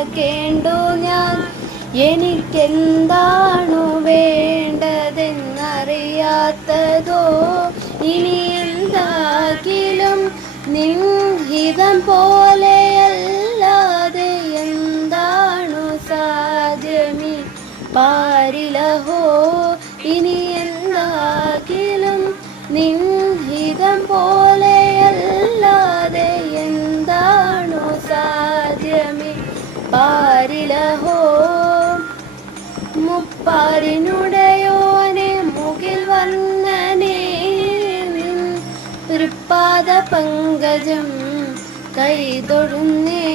നടക്കേണ്ടു ഞാൻ. എനിക്കെന്താണു വേണ്ടതെന്നറിയാത്തതോ, ഇനി എന്താകിലും നിൻഹിതം പോലെയല്ലാതെ എന്താണു സാധ്യമീ പാരിലഹോ. ഇനി എന്താകിലും നിൻഹിതം പോലെയല്ലാതെ എന്താണു സാധ്യമീ പാരിലഹോ. മുപ്പാരിനുടയോനെ മുകിൽ വർണ്ണനേ, നിൻ തൃപ്പാദ പങ്കജം കൈതൊഴുന്നേ.